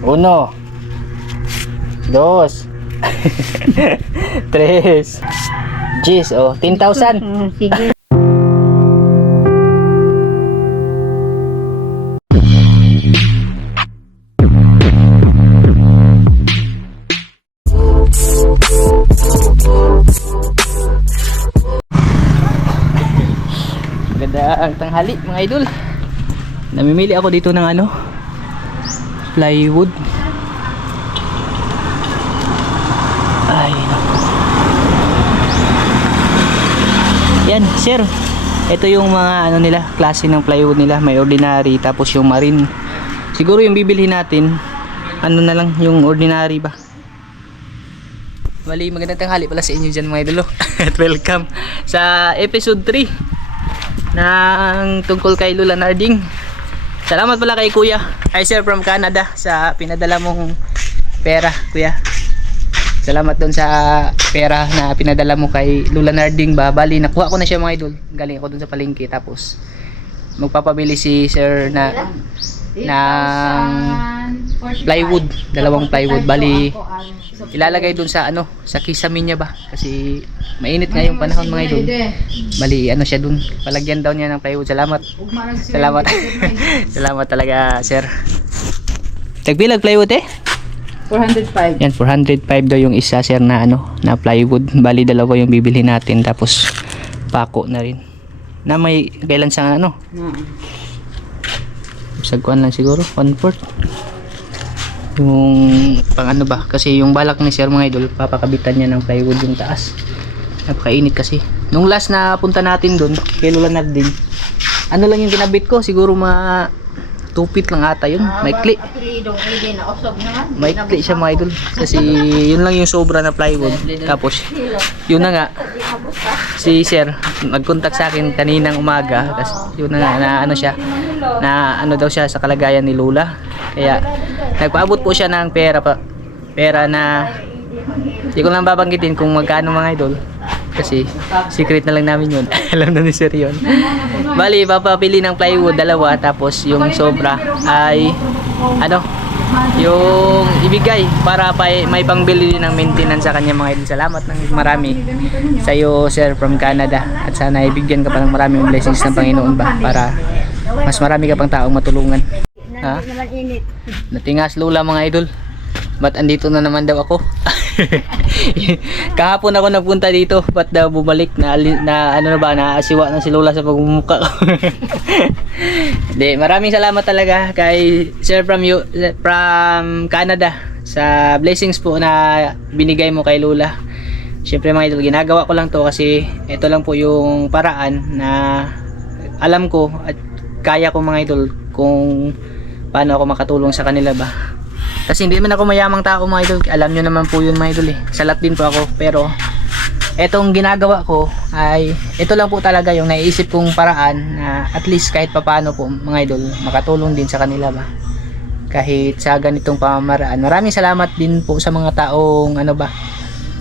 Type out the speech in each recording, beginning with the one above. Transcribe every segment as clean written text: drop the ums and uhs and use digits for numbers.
Uno, dos, tres. Jeez, oh, 10,000. Sige. Magandang tanghali mga idol. Namimili ako dito ng ano, plywood. Ay, naku. Yan, sir. Ito yung mga ano nila, klase ng plywood nila. May ordinary, tapos yung marine. Siguro yung bibilhin natin, ano na lang, yung ordinary ba. Bali, magandang tanghali pala sa inyo dyan mga idol. At welcome sa episode 3 ng tungkol kay Lola Narding. Salamat pala kay Kuya, ay sir from Canada, sa pinadala mong pera, Kuya. Salamat doon sa pera na pinadala mo kay Lola Narding ba. Bali, nakuha ko na siya mga idol. Galing ako doon sa palengke. Tapos magpapabili si sir na ng plywood, dalawang plywood. Bali, ilalagay doon sa ano, sa kisame niya ba, kasi mainit ngayong panahon mga idol. Bali, ano siya doon, palagyan daw niya ng plywood. Salamat. Salamat. Salamat talaga, sir. Tagbilag plywood eh? 405. Yan, 405 daw yung isa, sir, na ano, na plywood. Bali, dalawa yung bibili natin, tapos pako na rin. Na may kailan sa ano? Sagkuan lang siguro, 1/4. Yung pang ano ba, kasi yung balak ni sir mga idol, papakabitan niya ng plywood yung taas. Napakainit kasi. Nung last na punta natin doon kay Lola Narding, ano lang yung ginabit ko, siguro 2 feet lang ata yun. Maikli. Maikli siya mga idol, kasi yun lang yung sobra na plywood. Tapos yun na nga, si sir nag-contact sa akin kaninang umaga, kasi yun na nga, na ano siya, na ano daw siya sa kalagayan ni Lola. Kaya nagpaabot po siya ng pera na hindi ko lang babanggitin kung magkano mga idol, kasi secret na lang namin yun. Alam na ni sir yun. Bali, papapili ng plywood dalawa, tapos yung sobra ay ano, yung ibigay para may pangbili ng maintenance sa kanya mga idol. Salamat ng marami sa iyo, sir from Canada, at sana ibigyan ka pa ng maraming blessings ng Panginoon ba, para mas marami ka pang taong matulungan. Ha? Natingas Lola mga idol. Ba't andito na naman daw ako? Kahapon ako nagpunta dito, ba't daw bumalik na ano na ba, naasiwa na si Lola sa pagmumuka ko. Di, maraming salamat talaga kay sir from Canada sa blessings po na binigay mo kay Lola. Syempre mga idol, ginagawa ko lang to kasi ito lang po yung paraan na alam ko at kaya ko mga idol, kung paano ako makatulong sa kanila ba. Kasi hindi naman ako mayamang tao mga idol, alam nyo naman po yun mga idol eh. Salat din po ako, pero etong ginagawa ko ay ito lang po talaga yung naiisip kong paraan na at least kahit papano po mga idol, makatulong din sa kanila ba, kahit sa ganitong pamamaraan. Maraming salamat din po sa mga taong ano ba,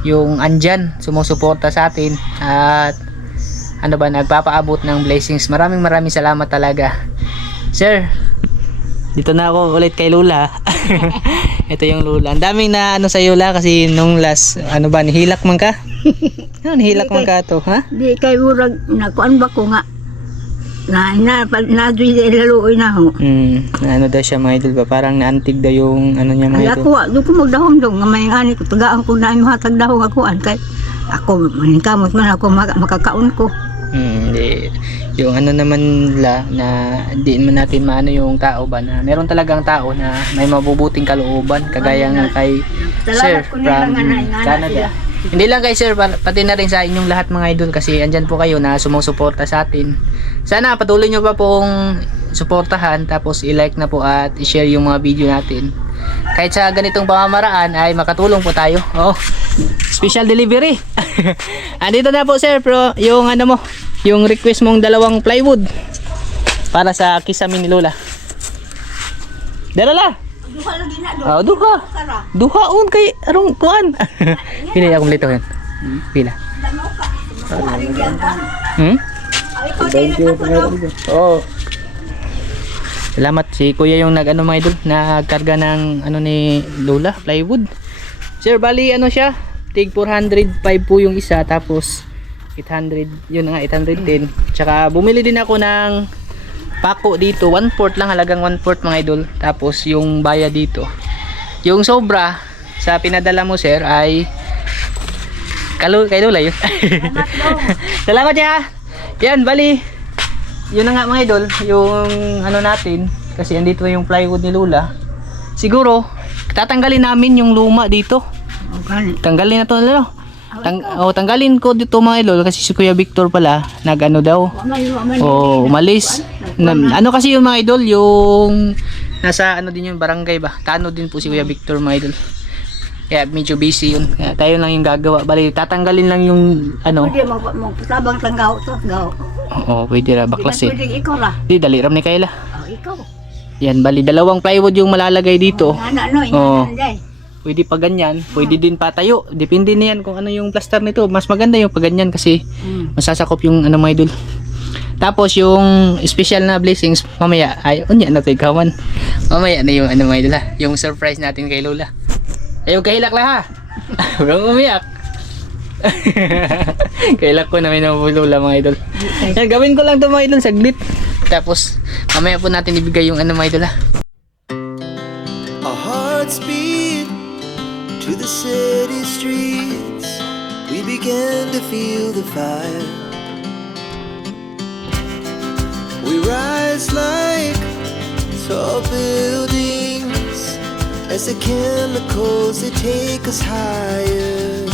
yung andyan sumusuporta sa atin at ano ba, nagpapaabot ng blessings. Maraming salamat talaga, sir. Dito na ako ulit kay Lola. Ito yung Lola. Ang daming na ano sa Lola, kasi nung last ano ba, nihilak man ka? Ano, nihilak man ka to, ha? Di kay murag nakuan ba ko nga. Na laluoy na ho. Ano daw siya mga idol ba? Parang naantig daw yung ano niya mga idol. Ako, doon ko magdahong dong. Nga may ani ko. Tagaan ko na yung hatag dahong ako. Kay ako, maningkamot man ako, makakaon ko. Di, yung ano naman la, na di man natin maano yung tao ba, na meron talagang tao na may mabubuting kalooban, kagaya ng kay sir from Canada. Hindi lang kay sir, pati na rin sa inyong lahat mga idol, kasi andyan po kayo na sumusuporta sa atin. Sana patuloy nyo pa pong suportahan, tapos i-like na po at i-share yung mga video natin. Kahit sa ganitong pamamaraan ay makatulong po tayo. Oh, special delivery. Andito na po sir, pero yung ano mo, yung request mong dalawang plywood para sa kisame ni Lola. Dala. Duha lagi na do. Oh, duha. Duha on kay arong kuan. Pila akong lito yan. Pila. Thank you. Oh. Salamat si Kuya yung nag-ano mga idol, nagkarga ng ano ni Lola, plywood. Sir, bali ano siya? Tig 405 po yung isa, tapos 800, yun na nga 810. Tsaka bumili din ako ng pako dito, 1/4 lang, halagang 1/4 mga idol. Tapos yung bayad dito, yung sobra sa pinadala mo sir ay kay Lola yun. Salamat ya. Yan, bali yun na nga mga idol, yung ano natin, kasi andito yung plywood ni Lola. Siguro tatanggalin namin yung luma dito. Okay. Tanggalin na to lalo. Tanggalin ko dito mga idol, kasi si Kuya Victor pala nag-ano daw. Umalis. Ano kasi yung mga idol, yung nasa ano din yung barangay ba? Tano din po si Kuya Victor mga idol. Kaya medyo busy yun. Kaya tayo lang yung gagawa. Bali, tatanggalin lang yung ano. Pwede magtabang tanggaw to, gaw. Oo, pwede ra baklasin. Pwede ikaw ra. Di, dali ram ni Kayla. Ikaw. Yan, bali, dalawang plywood yung malalagay dito. Ano, Oo. inyan, Pwede pa ganyan, pwede din patayo. Depende niyan kung ano yung plaster nito. Mas maganda yung pag ganyan kasi masasakop yung ano mga idol. Tapos yung special na blessings mamaya ay unya na to ikawan. Mamaya na yung ano mga idol ha, yung surprise natin kay Lola. Ayaw kahilak lang ha. Huwag umiyak. Kailak ko na may Lola mga idol. Yan, gawin ko lang to mga idol saglit. Tapos mamaya po natin ibigay yung ano mga idol ha. Our hearts beat to the city streets. We began to feel the fire. We rise like tall buildings as the chemicals they take us higher.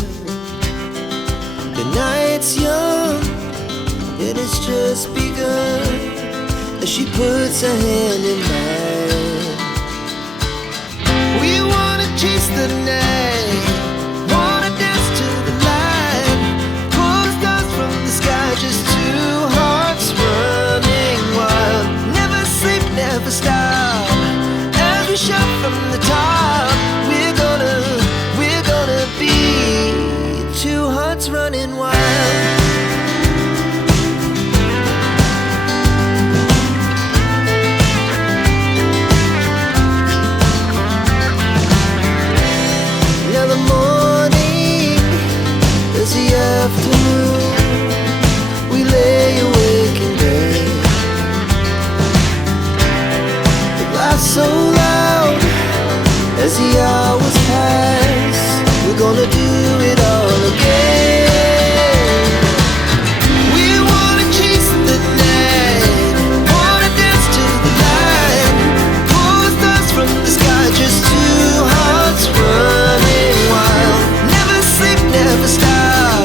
The night's young and it's just begun as she puts her hand in mine. We wanna chase the night, wanna dance to the light, pull stars from the sky, just two hearts running wild. Never sleep, never stop, as we shout from the top. We're gonna be two hearts running wild. Now the morning is the afternoon. We lay awake in bed. The laughs so loud as the hours pass. We're gonna do it all again. We wanna chase the night, wanna dance to the light, pull the stars from the sky, just two hearts running wild. Never sleep, never stop,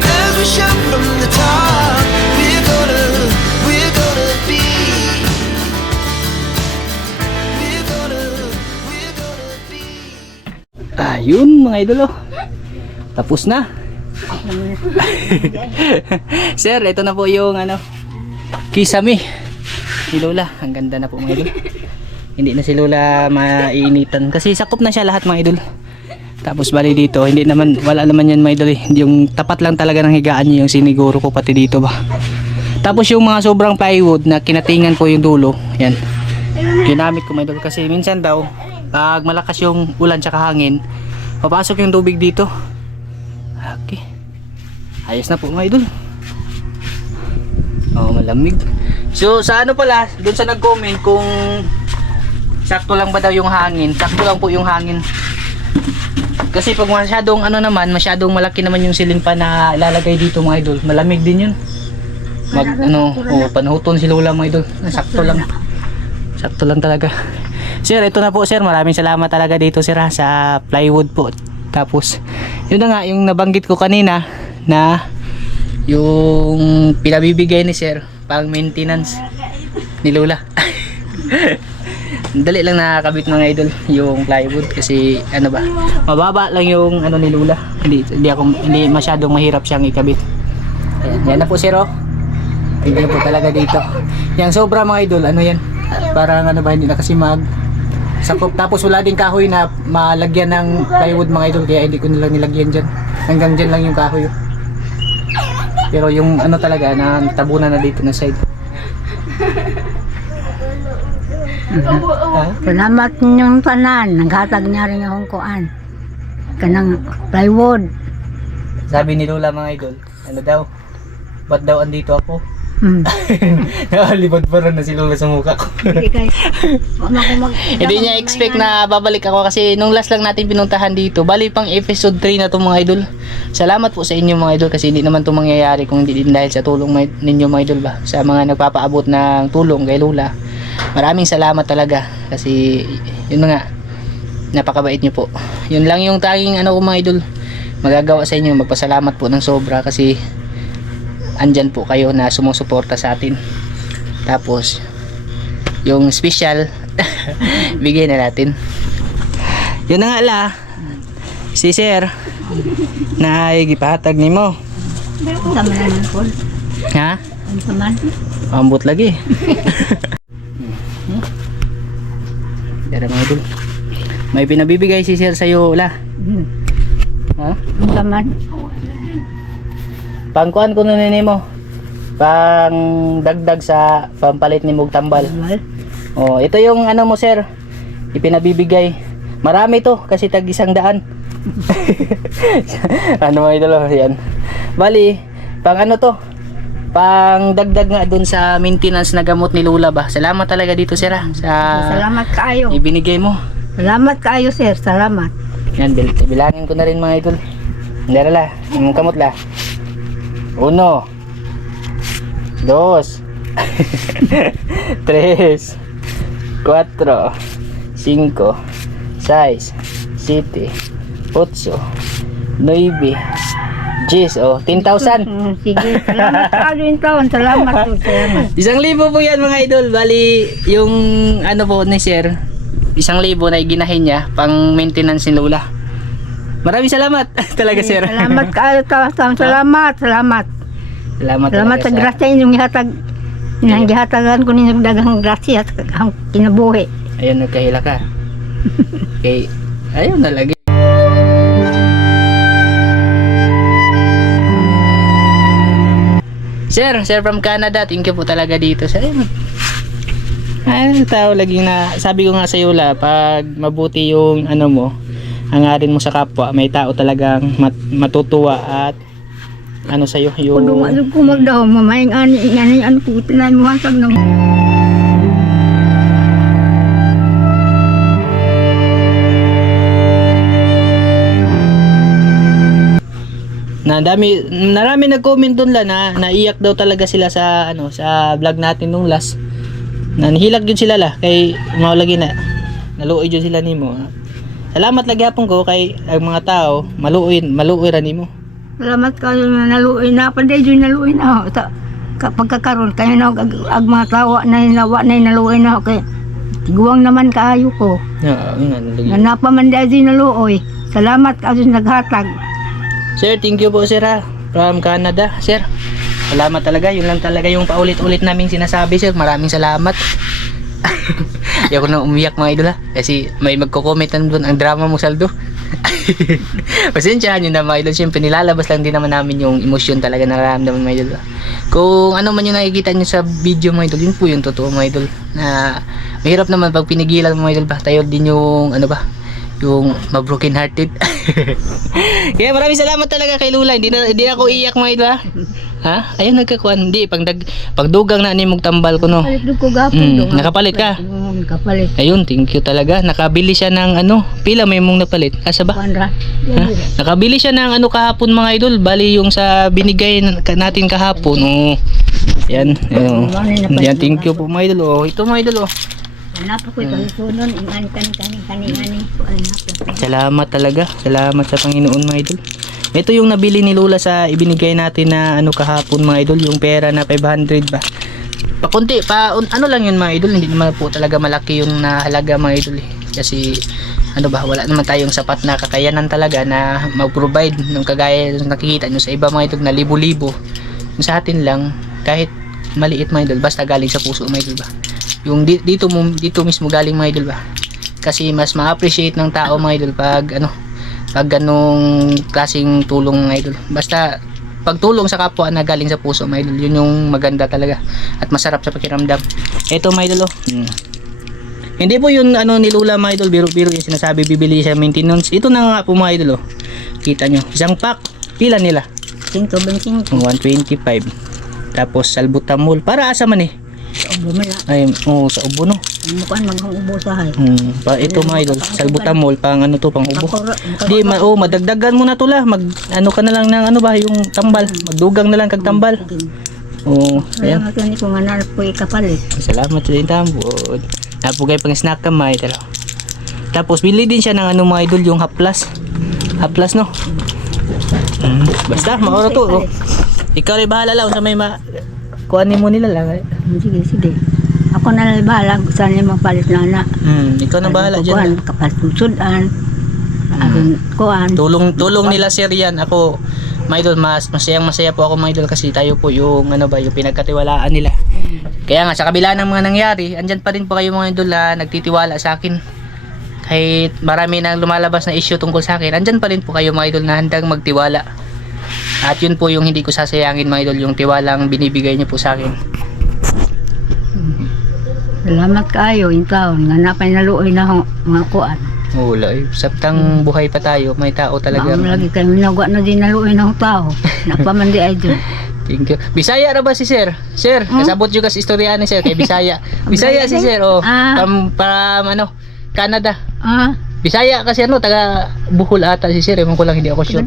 as we shout from the top. We're gonna be, we're gonna be. Ayun mga idol oh. Tapos na. Sir, ito na po yung ano, kisame ni Lola. Ang ganda na po mga idol. Hindi na si Lola maiinitan kasi sakop na siya lahat mga idol. Tapos bali dito, hindi naman, wala naman yan mga idol eh. Yung tapat lang talaga ng higaan niya yung siniguro ko pati dito ba. Tapos yung mga sobrang plywood na kinatingan ko yung dulo, yan. Ginamit ko mga idol kasi minsan daw pag malakas yung ulan tsaka hangin, papasok yung tubig dito. Okay. Ayos na po mga idol. Oh, malamig. So sa ano pala, doon sa nag-comment kung sakto lang ba daw yung hangin. Sakto lang po yung hangin. Kasi pag masyadong ano naman, masyadong malaki naman yung ceiling fan na ilalagay dito mga idol. Malamig din yun. Panuhuton si Lola mga idol. Sakto lang. Sakto lang talaga. Sir, ito na po sir. Maraming salamat talaga dito sir ha, sa plywood po. Tapos, yun na nga, yung nabanggit ko kanina na yung pinabibigay ni sir pang maintenance ni Lola. Dali lang nakakabit mga idol yung plywood kasi ano ba, mababa lang yung ano ni Lola. Hindi masyadong mahirap siyang ikabit. Ayan, yan na po sir oh. Tingnan po talaga dito. Yang sobra mga idol, ano yan? Parang ano ba, hindi na kasi sakop. Tapos wala din kahoy na malagyan ng plywood mga idol, kaya hindi ko nilang nilagyan dyan. Hanggang dyan lang yung kahoy. Pero yung ano talaga na tabunan na dito na side. Salamat ninyong tanan. Naghatag niya rin akong kuan. Kanang plywood. Sabi ni Lola mga idol, ano daw? Ba't daw andito ako? Hmm. Nakalibad pa rin na si Lola sa mukha ko. Hindi guys. Hindi niya expect na babalik ako kasi nung last lang natin pinuntahan dito. Bali pang episode 3 na to mga idol. Salamat po sa inyo mga idol kasi hindi naman to mangyayari kung hindi din dahil sa tulong ninyo mga idol ba. Sa mga nagpapaabot ng tulong kay Lola. Maraming salamat talaga kasi yun nga napakabait niyo po. Yun lang yung tanging ano ko mga idol magagawa sa inyo, magpasalamat po ng sobra kasi andyan po kayo na sumusuporta sa atin. Tapos yung special bigay na natin. Yun na nga la si sir na gipahatag nimo. Sama naman po. Ha? Ang saman. Ambot lagi. Dara mga idol. May pinabibigay si sir sa'yo la. Ha? Ang saman. Pangkuan ko na nimo. Pang dagdag sa pampalit ni mong tambal. Oh, ito yung ano mo sir. Ipinabibigay. Marami to kasi tag 100. Ano mga idol yan. Bali, pang ano to? Pang dagdag nga dun sa maintenance na gamot ni Lola ba. Salamat talaga dito sir sa Salamat kaayo. ibinigay mo. Salamat kaayo sir. Salamat. Yan, bilangin ko na rin mga idol. Dara la, yung kamot la. 1 2 3 4 5 6 7 8 9 10 oh 10,000. Sige, salamat kaayo yung taon. Salamat po. Salamat. 1,000 po yan mga idol. Bali yung ano po ni sir 1,000 na iginahin niya pang maintenance ni Lola. Maraming salamat talaga sir. Salamat kaayo taon. Salamat. Salamat. Salamat Salamat sa grasya inyong gihatag. Nang gihatagan ko ninyong daghang grasya at ang kinabuhi. Ayun, nagkahila ka. Okay. Ayun na lagi. Sir from Canada, thank you po talaga dito. Sir, ay, tao lagi na, sabi ko nga sa iyo la, pag mabuti yung ano mo, hangarin mo sa kapwa, may tao talagang matutuwa at ano sa iyo, Kung yung dumadog ko magdaw, mamayang ani ko, tinamuhasag ng... narami nag-comment doon la na naiyak daw talaga sila sa ano sa vlog natin nung last. Na nahilag yun sila la kay maulagi na naluoy yun sila nimo. Salamat lagi hapon ko kay ang mga tao maluoy ra nimo. Salamat kayo na naluoy na, panday dyan naluoy na ako. Pagkakaroon, kaya na ag mga tawa na naluoy na ako. Kaya tiguang naman kaayo ko. Lagi. Na napamanday dyan naluoy. Salamat kayo naghatag. Sir, thank you po sir ha, from Canada, sir. Salamat talaga, yun lang talaga yung paulit-ulit naming sinasabi sir. Maraming salamat. Ayoko na umiyak mga idol ha, kasi may magko-commentan doon ang drama mo saldo. Pasensyahan nyo na mga idol, siyempre nilalabas lang din naman namin yung emosyon talaga na nararamdaman mga idol. Kung ano man yung nakikita nyo sa video mga idol, yun po yung totoo mga idol. Na mahirap naman pag pinigilan mga idol ba, tayo din yung ano ba, yung ma-broken hearted. Kaya maraming salamat talaga kay Lola. Hindi ako iyak mga idol ha. Ha? Ayun nagkakuan. Hindi pagdugang na ni mong tambal ko no. Palit ko gapon. Nakapalit ka. Nakapalit. Ayun, thank you talaga. Nakabili siya ng ano, pila may mong napalit. Asa ba? Pandra. Ha? Nakabili siya ng ano kahapon mga idol. Bali yung sa binigay natin kahapon. Oh. Yan. Ayun. Yan, thank you po mga idol. Oh, ito mga idol oh. Hanap ko ito sunon, kani. Salamat talaga. Salamat sa Panginoon mga idol. Ito yung nabili ni Lola sa ibinigay natin na ano kahapon mga idol, yung pera na 500 ba. Pakunti, ano lang yun mga idol, hindi naman po talaga malaki yung nahalaga mga idol eh. Kasi ano ba, wala naman tayong sapat na kakayanan talaga na mag-provide ng kagaya yung nakikita nyo sa iba mga idol na libo-libo. Yung sa atin lang, kahit maliit mga idol, basta galing sa puso mga idol ba. Yung dito mismo galing mga idol ba. Kasi mas ma-appreciate ng tao mga idol pag ganong klaseng tulong mga idol. Basta pagtulong sa kapwa na galing sa puso mga idol, yun yung maganda talaga at masarap sa pakiramdam. Ito mga idol oh. Hindi po yun ano ni Lula mga idol, biro-biro yung sinasabi bibili siya maintenance. Ito na nga po mga idol oh. Kita nyo, isang pack, pila nila? 5.25. 125. Tapos salbutamol, para asa man eh? Ubo mo na. Ay, oh, sa ubo no. Mukuan maghang-ubo sa hay. Ito mga idol, salbutamol, pang ano to, pang ubo. Makura. Di, madagdagan mo na to la. Mag, ano ka na lang ng ano ba, yung tambal. Magdugang na lang kag tambal. Oo, ayan. Salamat yun kung nga po ikapalit. Salamat sa din tambod. Napugay pang snack kamay talo. Tapos bili din siya ng ano mga idol yung half plus. Half plus no. Basta maoro to. Oh. Ikaw rin bahala lang sa may kuhanin mo nila lang. Sige, sige. Ako na lang bahala. Gusto niya magpalit na na. Ikaw na bahala dyan. Kapasudan. Kuhan. Tulong nila sir yan. Ako, mga idol, masaya po ako mga idol kasi tayo po yung ano ba, yung pinagkatiwalaan nila. Kaya nga sa kabila ng mga nangyari, andyan pa rin po kayo mga idol na nagtitiwala sa akin. Kahit marami nang lumalabas na issue tungkol sa akin, andyan pa rin po kayo mga idol na handang magtiwala. At yun po yung hindi ko sasayangin mga idol, yung tiwalang binibigay niyo po sa akin. Salamat kayo yung taon. Nga napay naluoy na akong mga kuhan. Wala eh. Saptang buhay pa tayo, may tao talaga. Baang lagi kayo minagawa na din naluoy na akong tao. Napamandi ay dyan. Thank you. Bisaya ra ba si sir? Sir, kasabot yung kas istorya ni sir kay Bisaya. Bisaya si sir oh. From ano, Canada. Bisaya kasi ano, taga Bohol ata si sir. Ewan ko lang, hindi ako sure.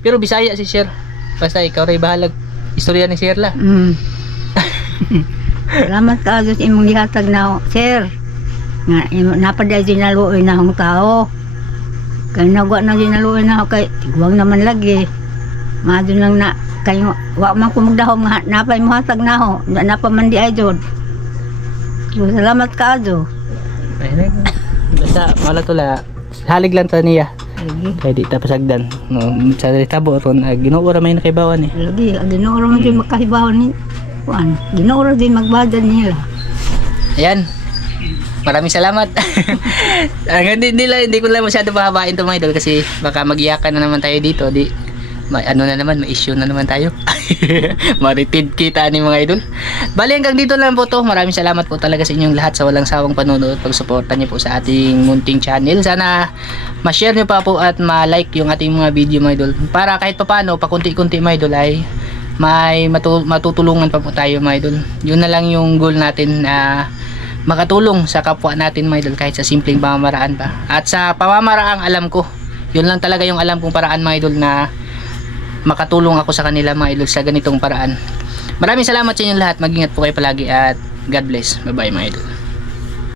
Pero Bisaya si sir. Basta ikaw rin bahalag istorya ni sir la. Salamat kayo sa imong gihatag na sir. Nga napaday din naluoy na akong tao. Kaya nagawa na din naluoy na ako kay tiguang naman lagi. Madun lang na kayo wa man ko magdahom nga napay mo hatag na ako. Napamandi ay jud. So, salamat kayo. Basta mala to la. Halig lang ta niya. Lagi. Kaya di tapasagdan. No, sa tabo ron ginuura may nakibawan eh. Lagi, ginuro man din magkahibawan ni kuan. Ginuro din magbadan nila. Ayan. Maraming salamat. Hindi ko lang masyado pahabain to mga idol kasi baka magiyakan na naman tayo dito. Ano na naman, may issue na naman tayo. Maritid kita ni mga idol. Bali hanggang dito lang po to. Maraming salamat po talaga sa inyong lahat sa walang sawang panonood. Pagsuporta niyo po sa ating munting channel. Sana ma-share niyo pa po at ma-like yung ating mga video mga idol. Para kahit papano, pakunti-kunti mga idol ay may matutulungan pa po tayo mga idol. Yun na lang yung goal natin na makatulong sa kapwa natin mga idol kahit sa simpleng pamamaraan pa. At sa pamamaraang alam ko, yun lang talaga yung alam kong paraan mga idol na makatulong ako sa kanila mga idol sa ganitong paraan. Maraming salamat sa inyo lahat. Mag-ingat po kayo palagi at God bless. Bye bye mga idol.